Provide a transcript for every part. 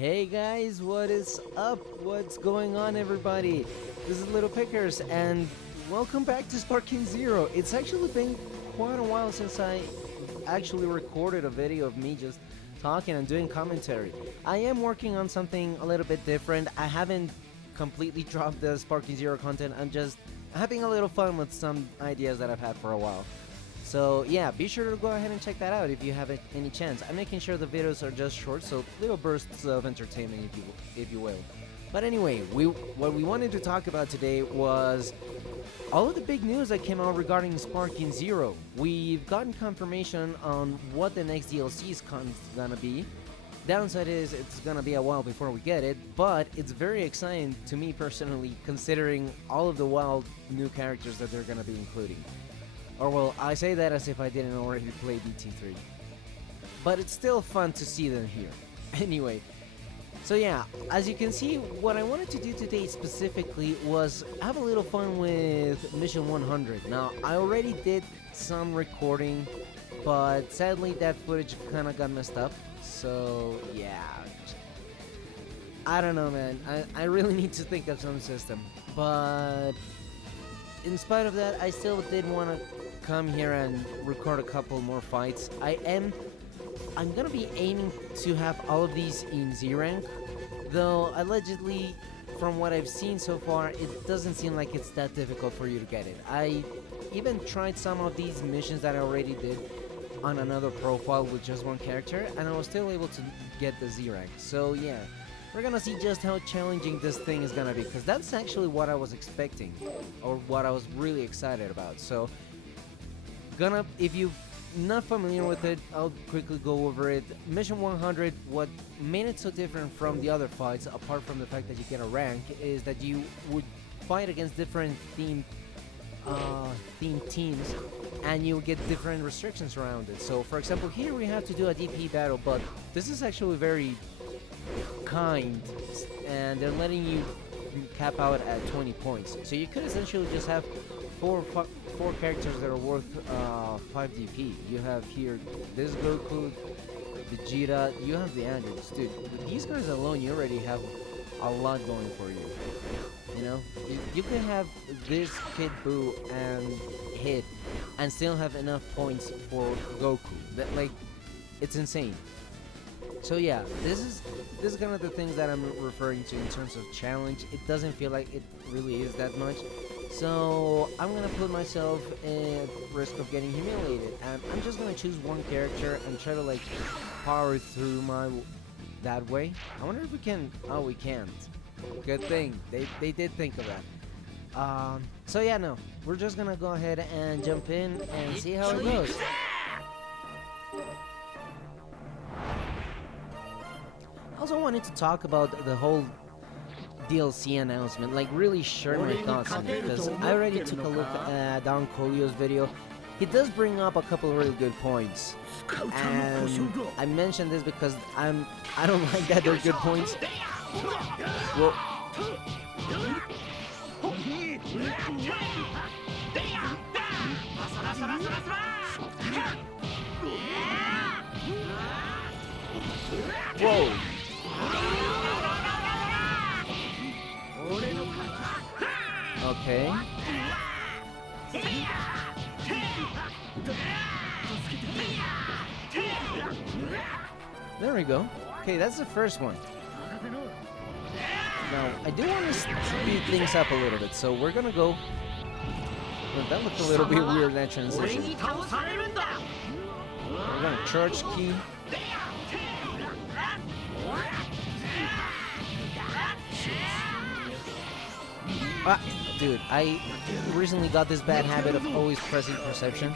Hey guys, what is up? What's going on, everybody? This is Little Pickers, and welcome back to Sparking Zero. It's actually been quite a while since I actually recorded a video of me just talking and doing commentary. I am working on something a little bit different. I haven't completely dropped the Sparking Zero content. I'm just having a little fun with some ideas that I've had for a while. So yeah, be sure to go ahead and check that out if you have any chance. I'm making sure the videos are just short, so little bursts of entertainment, if you will. But anyway, what we wanted to talk about today was all of the big news that came out regarding Sparking Zero. We've gotten confirmation on what the next DLC is gonna be. Downside is it's gonna be a while before we get it, but it's very exciting to me personally, considering all of the wild new characters that they're gonna be including. Or well, I say that as if I didn't already play DT3. But it's still fun to see them here. Anyway, so yeah, as you can see, what I wanted to do today specifically was have a little fun with Mission 100. Now, I already did some recording, but sadly that footage kinda got messed up. So yeah, I don't know, man. I really need to think of some system. But in spite of that, I still did want to come here and record a couple more fights. I'm gonna be aiming to have all of these in Z rank, though allegedly from what I've seen so far it doesn't seem like it's that difficult for you to get it. I even tried some of these missions that I already did on another profile with just one character, and I was still able to get the Z rank. So yeah, we're gonna see just how challenging this thing is gonna be, because that's actually what I was expecting, or what I was really excited about. So if you're not familiar with it, I'll quickly go over it. Mission 100, what made it so different from the other fights, apart from the fact that you get a rank, is that you would fight against different themed teams, and you'll get different restrictions around it. So for example, here we have to do a DP battle, but this is actually very kind, and they're letting you cap out at 20 points. So you could essentially just have four characters that are worth 5 DP. You have here this Goku, Vegeta, you have the androids. Dude, these guys alone, you already have a lot going for you. You know, you can have this Kid Buu and hit and still have enough points for Goku. That, like, it's insane. So yeah, this is kind of the things that I'm referring to in terms of challenge. It doesn't feel like it really is that much. So I'm gonna put myself at risk of getting humiliated, and I'm just gonna choose one character and try to like power through that way. I wonder if we can. Oh, we can't. Good thing they did think of that. So yeah, no, we're just gonna go ahead and jump in and see how it goes. I also wanted to talk about the whole DLC announcement, like really share my thoughts on it, because I already took a look at Don Colio's video. He does bring up a couple of really good points, and I mentioned this because I don't like that they're good points. Well, whoa. Okay. There we go. Okay, that's the first one. Now, I do want to speed things up a little bit, so we're gonna go... Well, that looked a little bit weird, that transition. We're gonna charge key. Ah, dude, I recently got this bad habit of always pressing perception.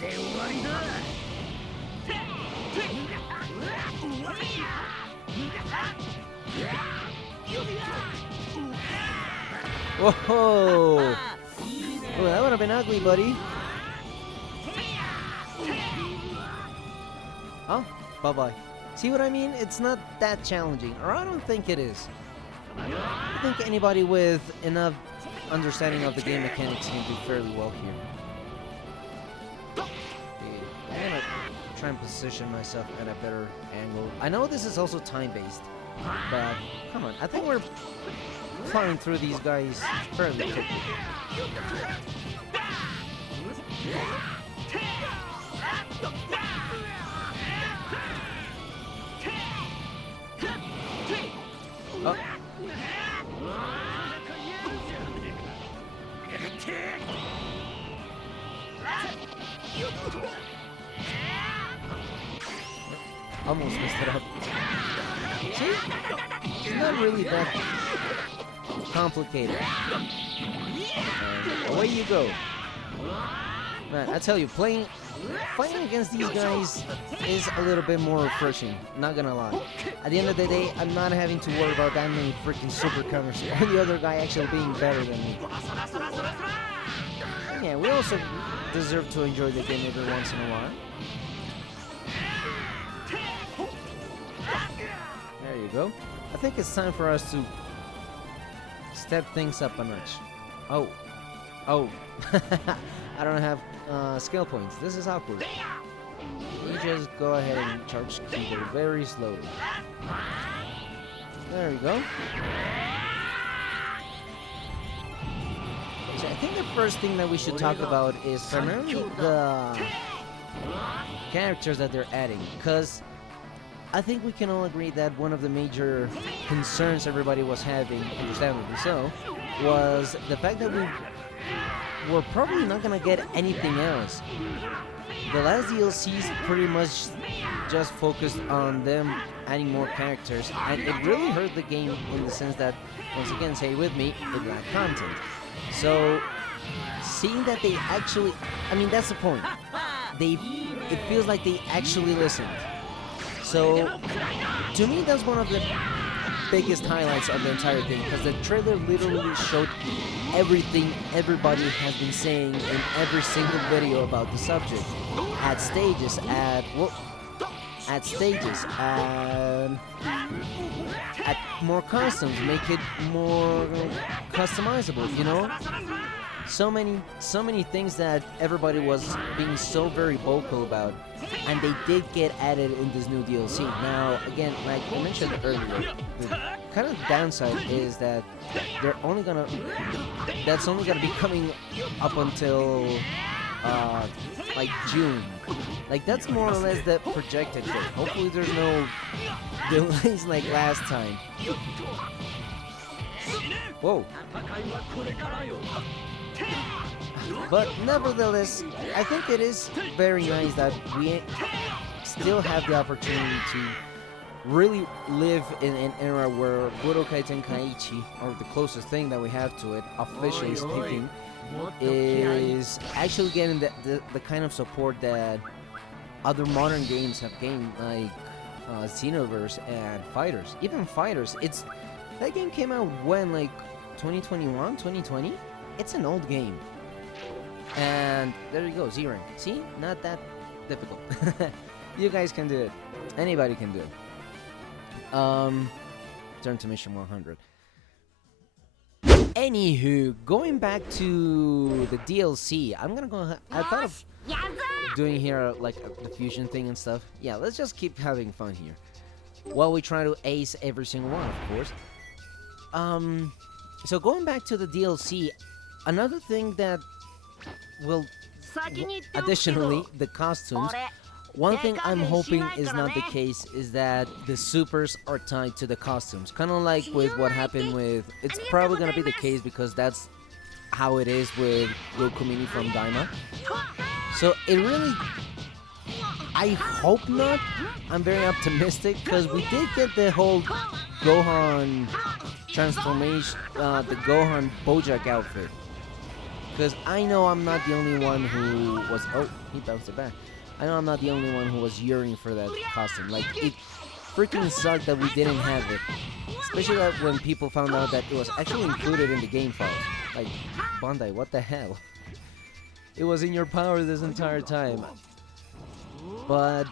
Whoa! Oh, that would have been ugly, buddy. Oh, bye-bye. See what I mean? It's not that challenging, or I don't think it is. I think anybody with enough understanding of the game mechanics can do fairly well here. I'm gonna try and position myself at a better angle. I know this is also time-based, But come on, I think we're flying through these guys fairly quickly. Oh. Almost messed it up. See? It's not really that complicated. And away you go. Man, I tell you, fighting against these guys is a little bit more refreshing, not gonna lie. At the end of the day, I'm not having to worry about that many freaking super counters or the other guy actually being better than me. Yeah, we also deserve to enjoy the game every once in a while. There you go. I think it's time for us to step things up a notch. Oh. I don't have skill points. This is awkward. You just go ahead and charge Kido very slowly. There we go. So I think the first thing that we should talk about is primarily the characters that they're adding, because I think we can all agree that one of the major concerns everybody was having, understandably so, was the fact that we're probably not gonna get anything else. The last DLCs pretty much just focused on them adding more characters, and it really hurt the game in the sense that, once again, say with me, it lacked content. So, seeing that they actually, I mean, that's the point. It feels like they actually listened. So, to me, that's one of the biggest highlights of the entire thing, because the trailer literally showed everything everybody has been saying in every single video about the subject. Add stages, add more customs, make it more customizable, you know? So many things that everybody was being so very vocal about, and they did get added in this new DLC. Now, again, like I mentioned earlier, the kind of downside is that that's only gonna be coming up until like June. Like, that's more or less the projected date. Hopefully there's no delays like last time. Whoa. But nevertheless, I think it is very nice that we still have the opportunity to really live in an era where Budokai Tenkaichi, or the closest thing that we have to it, officially speaking, is actually getting the kind of support that other modern games have gained, like Xenoverse and Fighters. Even Fighters, that game came out when, like 2021, 2020? It's an old game. And there you go, Z-Rank. See? Not that difficult. You guys can do it. Anybody can do it. Turn to mission 100. Anywho, going back to the DLC, I'm gonna go. I thought of doing here like the fusion thing and stuff. Yeah, let's just keep having fun here while we try to ace every single one, of course. So going back to the DLC, another thing that will, additionally, the costumes. One thing I'm hoping is not the case is that the supers are tied to the costumes. Kind of like with what happened with... It's probably going to be the case because that's how it is with Goku Mini from Daima. So it really... I hope not. I'm very optimistic because we did get the whole Gohan transformation, the Gohan Bojack outfit. Because I know I'm not the only one who was... Oh, he bounced it back. I know I'm not the only one who was yearning for that costume. Like, it freaking sucked that we didn't have it. Especially when people found out that it was actually included in the game files. Like, Bandai, what the hell? It was in your power this entire time. But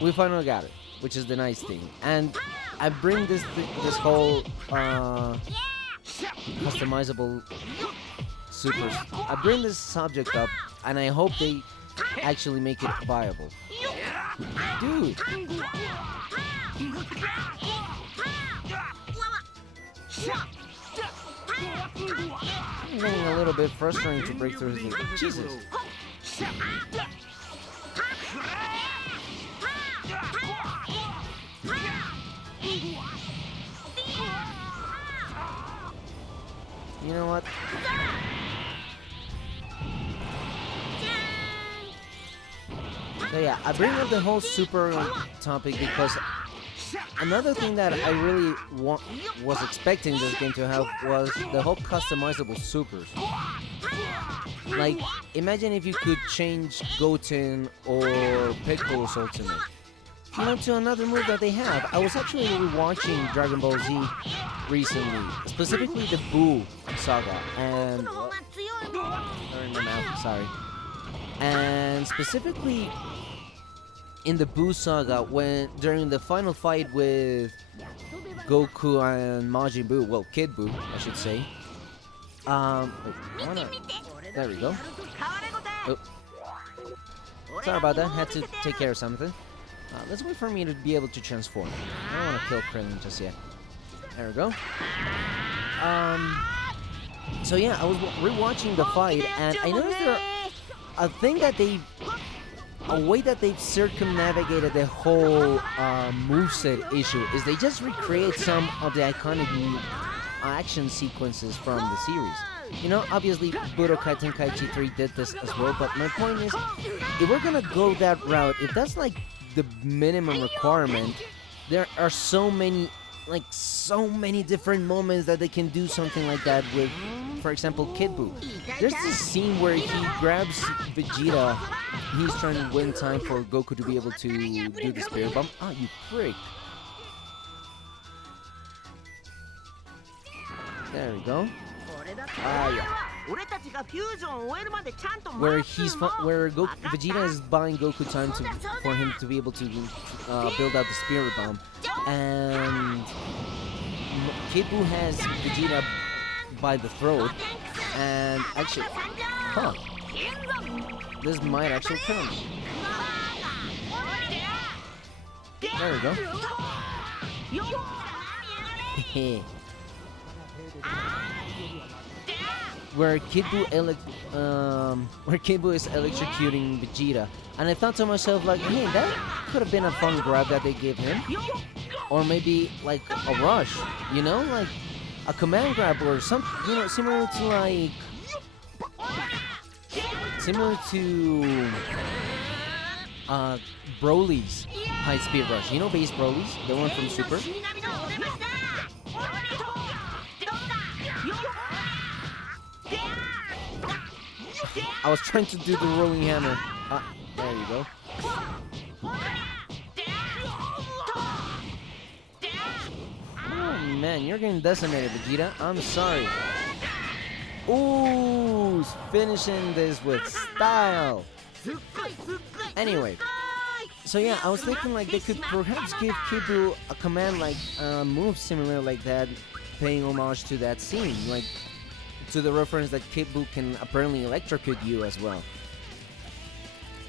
we finally got it, which is the nice thing. And I bring this whole customizable supers. I bring this subject up, and I hope they actually make it viable. Dude! I'm getting a little bit frustrating to break through his... Jesus! You know what? So yeah, I bring up the whole super topic because another thing that I really was expecting this game to have was the whole customizable supers. Like, imagine if you could change Goten or Piccolo's ultimate, you know, to another move that they have. I was actually rewatching Dragon Ball Z recently, specifically the Buu saga, and sorry, my mouth, sorry. And specifically in the Buu saga, when during the final fight with Goku and Majin Buu, well, Kid Buu, I should say. There we go. Oh. Sorry about that. Had to take care of something. Let's wait for me to be able to transform. I don't want to kill Krillin just yet. There we go. So yeah, I was rewatching the fight, and I noticed a way that they've circumnavigated the whole moveset issue is they just recreate some of the iconic action sequences from the series. You know, obviously Budokai Tenkaichi 3 did this as well, but my point is, if we're gonna go that route, if that's like the minimum requirement, there are so many different moments that they can do something like that with. For example, Kid Buu. There's this scene where he grabs Vegeta. He's trying to win time for Goku to be able to do the Spirit Bomb. Ah, you prick. There we go. Yeah. Where Vegeta is buying Goku time for him to be able to build out the Spirit Bomb, and Kid Buu has Vegeta by the throat, and actually, this might actually kill him. There we go. Where Kid Buu is electrocuting Vegeta, and I thought to myself, like, hey, that could have been a fun grab that they gave him, or maybe like a rush, you know, like a command grab or something, you know, similar to Broly's high speed rush. You know, base Broly's, the one from Super. I was trying to do the rolling hammer. There you go. Oh man, you're getting decimated, Vegeta. I'm sorry. Ooh, he's finishing this with style. Anyway, so yeah, I was thinking like they could perhaps give Kid Buu a command like move similar like that, paying homage to that scene, like to the reference that Kid Buu can apparently electrocute you as well.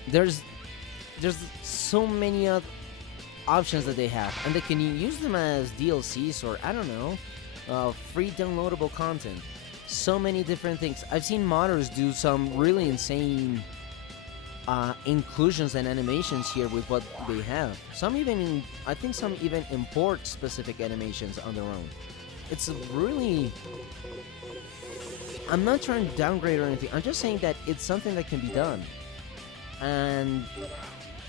There's so many options that they have, and they can use them as DLCs or I don't know, free downloadable content. So many different things. I've seen modders do some really insane inclusions and animations here with what they have. I think some even import specific animations on their own. It's really, I'm not trying to downgrade or anything. I'm just saying that it's something that can be done. And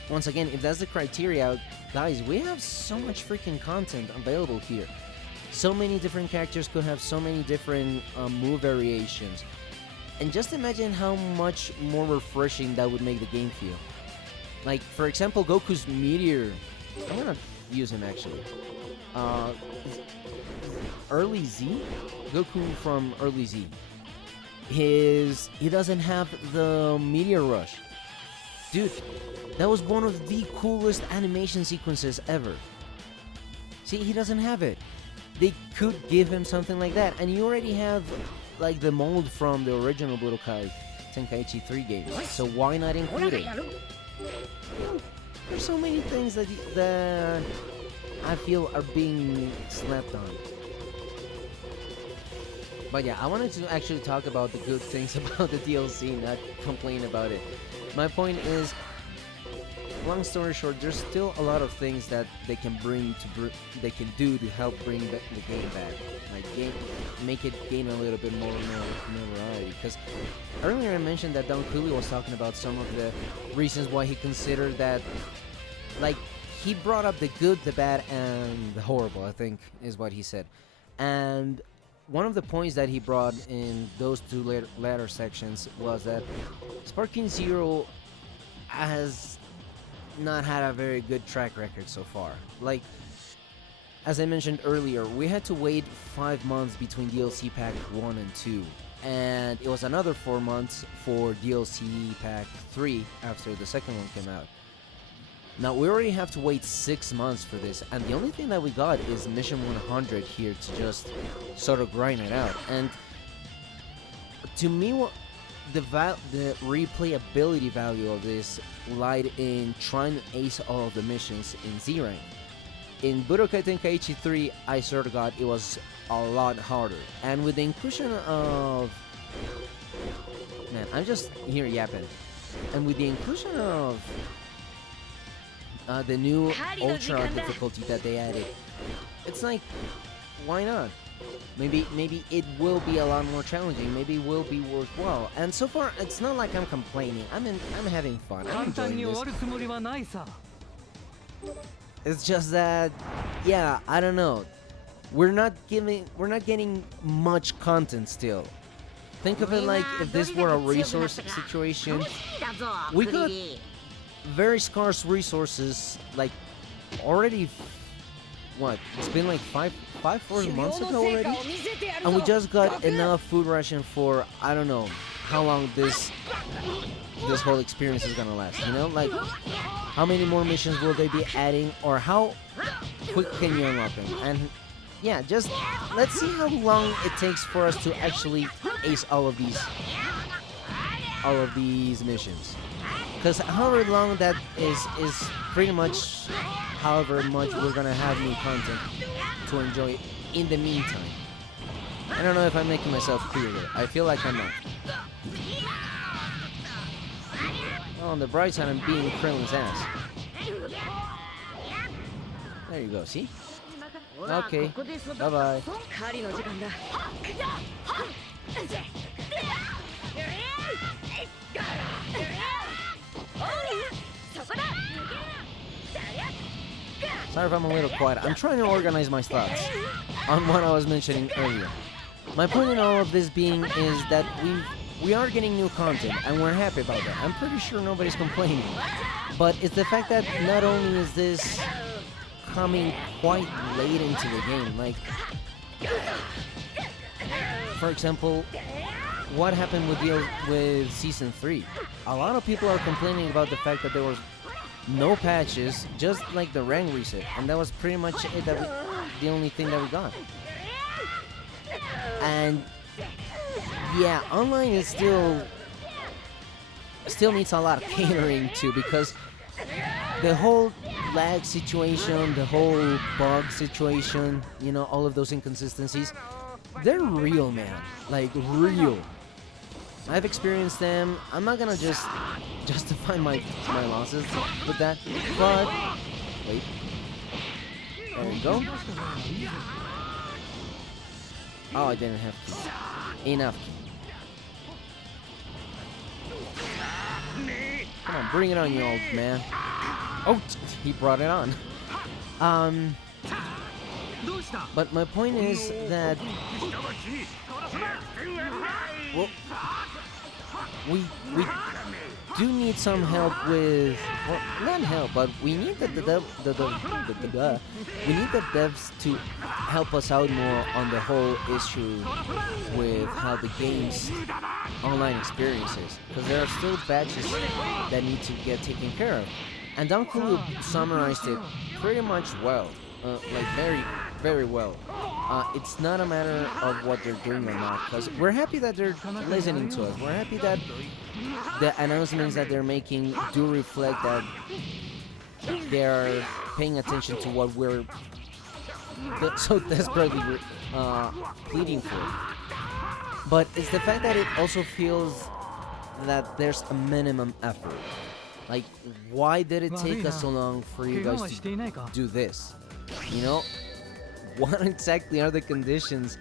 once again, if that's the criteria, guys, we have so much freaking content available here. So many different characters could have so many different move variations. And just imagine how much more refreshing that would make the game feel. Like, for example, Goku's Meteor. I'm gonna use him actually. Early Z? Goku from Early Z. He doesn't have the Meteor Rush. Dude, that was one of the coolest animation sequences ever. See, he doesn't have it. They could give him something like that, and you already have like the mold from the original Budokai Tenkaichi 3 games, so why not include it? There's so many things that I feel are being slept on. But yeah, I wanted to actually talk about the good things about the DLC, not complain about it. My point is, long story short, there's still a lot of things that they can they can do to help bring the game back, like make it gain a little bit more notoriety. Because earlier I mentioned that Don Cooley was talking about some of the reasons why he considered that, like, he brought up the good, the bad, and the horrible, I think is what he said. And one of the points that he brought in those two latter sections was that Sparking Zero has not had a very good track record so far. Like, as I mentioned earlier, we had to wait 5 months between DLC Pack 1 and 2, and it was another 4 months for DLC Pack 3 after the second one came out. Now we already have to wait 6 months for this, and the only thing that we got is Mission 100 here to just sort of grind it out. And to me, the replayability value of this lied in trying to ace all of the missions in Z rank. In Budokai Tenkaichi 3, I sort of got it was a lot harder, and with the inclusion of I'm just here yapping, and with the inclusion of the new ultra difficulty that they added, it's like, why not? Maybe it will be a lot more challenging. Maybe it will be worthwhile. And so far, it's not like I'm complaining. I'm having fun. I'm enjoying this. It's just that, yeah, I don't know. We're not getting much content still. Think of it like if this were a resource situation. We got very scarce resources, like already. What? It's been like 4 months ago already, and we just got enough food ration for I don't know how long this whole experience is gonna last. You know, like how many more missions will they be adding, or how quick can you unlock them? And yeah, just let's see how long it takes for us to actually ace all of these missions. Because however long that is pretty much however much we're gonna have new content to enjoy in the meantime. I don't know if I'm making myself clear there. I feel like I'm not. Oh, on the bright side, I'm beating Krillin's ass. There you go, see? Okay, bye-bye. Sorry if I'm a little quiet. I'm trying to organize my thoughts on what I was mentioning earlier. My point in all of this being is that we are getting new content, and we're happy about that. I'm pretty sure nobody's complaining. But it's the fact that not only is this coming quite late into the game, like, for example, what happened with Season 3? A lot of people are complaining about the fact that there was no patches, just like the rank reset, and that was pretty much it. The only thing that we got. And yeah, online is still needs a lot of catering to, because the whole lag situation, the whole bug situation, you know, all of those inconsistencies, they're real, man. Like, real. I've experienced them. I'm not gonna just justify my losses with that, but wait. There we go. Oh, I didn't have to. Enough. Come on, bring it on, you old man. Oh, he brought it on. But my point is that, well, we do need some help with, well, not help, but we need we need the devs to help us out more on the whole issue with how the game's online experiences, because there are still patches that need to get taken care of. And Don Kulu summarized it pretty much well, like very well. It's not a matter of what they're doing or not, because we're happy that they're listening to us. We're happy that the announcements that they're making do reflect that they're paying attention to what we're so desperately pleading for. But it's the fact that it also feels that there's a minimum effort. Like, why did it take us so long for you guys to do this? You know, what exactly are the conditions?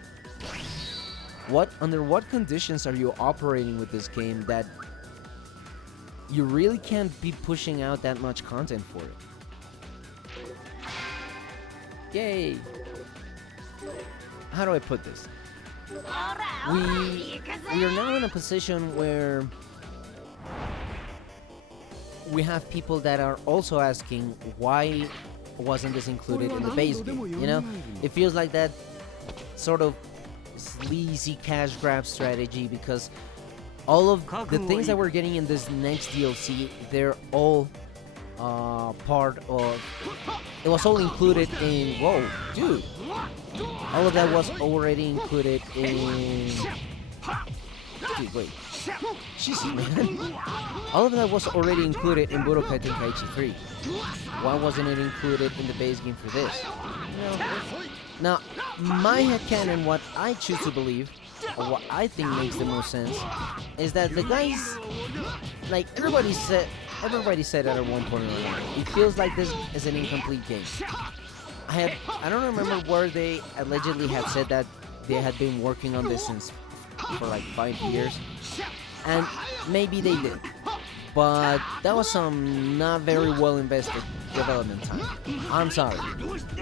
Under what conditions are you operating with this game that you really can't be pushing out that much content for it? Yay! How do I put this? We are now in a position where we have people that are also asking why wasn't this included in the base game, you know? It feels like that sort of sleazy cash grab strategy, because all of the things that we're getting in this next DLC, they're all part of... It was all included in... Whoa, dude! All of that was already included in... Dude, wait. Jesus, man. All of that was already included in Budokai Tenkaichi 3. Why wasn't it included in the base game for this? Now, my headcanon, what I choose to believe, or what I think makes the most sense, is that the guys, like everybody said at one point or another, it feels like this is an incomplete game. I don't remember where they allegedly had said that they had been working on this for like 5 years, and maybe they did, but that was some not very well invested development time. I'm sorry.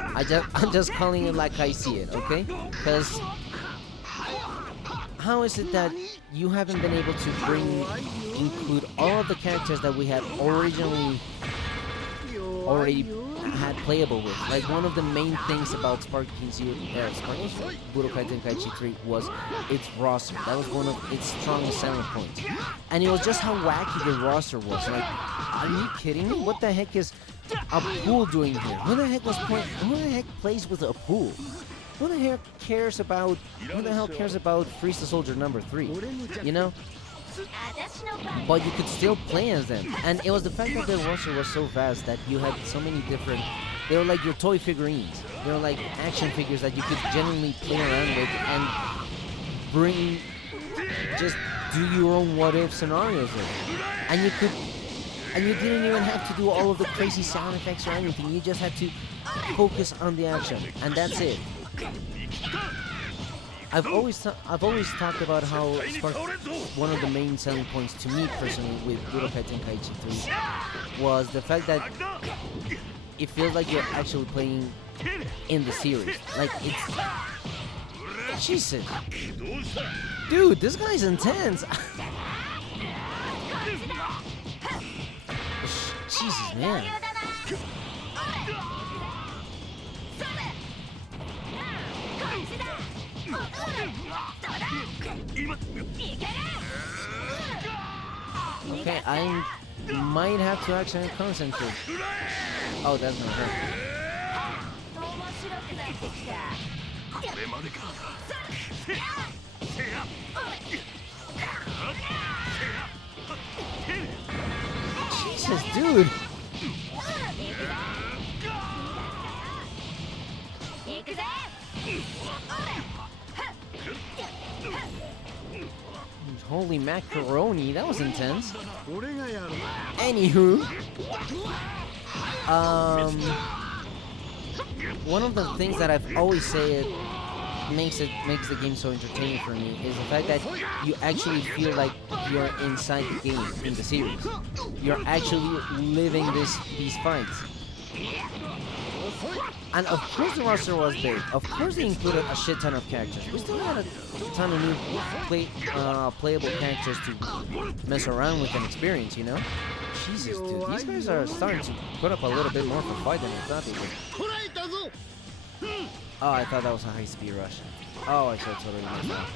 I'm just calling it like I see it, okay? Because how is it that you haven't been able to include all of the characters that we had already had playable with? Like, one of the main things about Budokai Tenkaichi 3 was its roster. That was one of its strongest selling points. And it was just how wacky the roster was. Like, are you kidding me? What the heck is a pool doing here? Who the heck plays with a pool? Who the hell cares about Freeze the Soldier number 3? You know? But you could still play as them. And it was the fact that the roster was so vast that you had so many different... They were like your toy figurines. They were like action figures that you could genuinely play around with and just do your own what-if scenarios with. And you didn't even have to do all of the crazy sound effects or anything. You just had to focus on the action, and that's it. I've always talked about how one of the main selling points to me personally with Budokai Tenkaichi 3 was the fact that it feels like you're actually playing in the series. Like, it's... Jesus. Dude, this guy's intense. Jesus, man. Okay, I might have to actually concentrate. Oh, that's not her. Jesus, dude. Holy macaroni, that was intense. Anywho, one of the things that I've always said makes the game so entertaining for me is the fact that you actually feel like you're inside the game in the series. You're actually living these fights. And of course the roster was big. Of course they included a shit ton of characters. We still had a ton of new playable characters to mess around with and experience, you know? Jesus, dude. These guys are starting to put up a little bit more for fight than I thought they would. Oh, I thought that was a high-speed rush. Oh, I should totally missed that.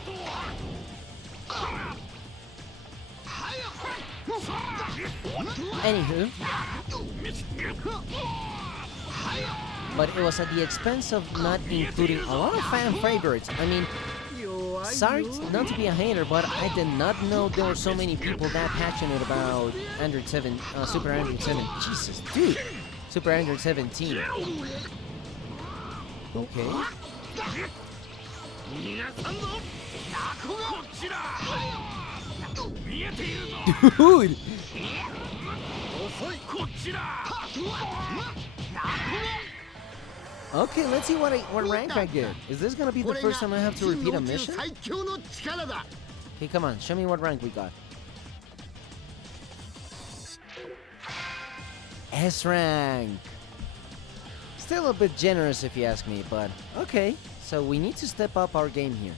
Anywho. But it was at the expense of not including a lot of fan favorites. I mean, sorry not to be a hater, but I did not know there were so many people that passionate about Android 7, Super Android 7. Jesus, dude. Super Android 17. Okay. Dude! Okay, let's see what rank I get. Is this gonna be the first time I have to repeat a mission? Okay, come on, show me what rank we got. S rank. Still a bit generous if you ask me, but okay. So we need to step up our game here.